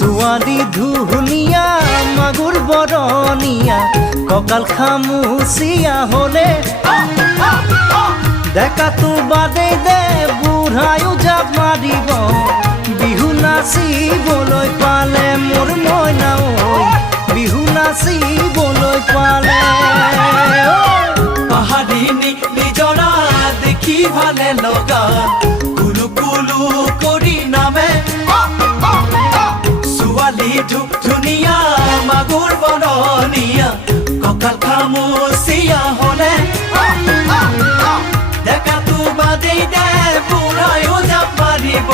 ছোৱালী ধুনীয়া মাগুৰ বৰণীয়া কঁকাল খামুচিয়া হ'লে ডেকাটো বাদেই দে বুঢ়ায়ো জাপ মাৰিব বিহু নাচিবলৈ পালে মোৰ মইনা ঐ বিহু নাচিবলৈ পালে পাহাৰিনী নিজৰা দেখি ভালে লগা কুলু কুলু কৰি নামে ছোৱালী ধুনীয়া মাগুৰ বৰণীয়া কঁকাল খামুচিয়া হ'লে ডেকাটো বাদেই দে বুঢ়ায়ো জাপ মাৰিব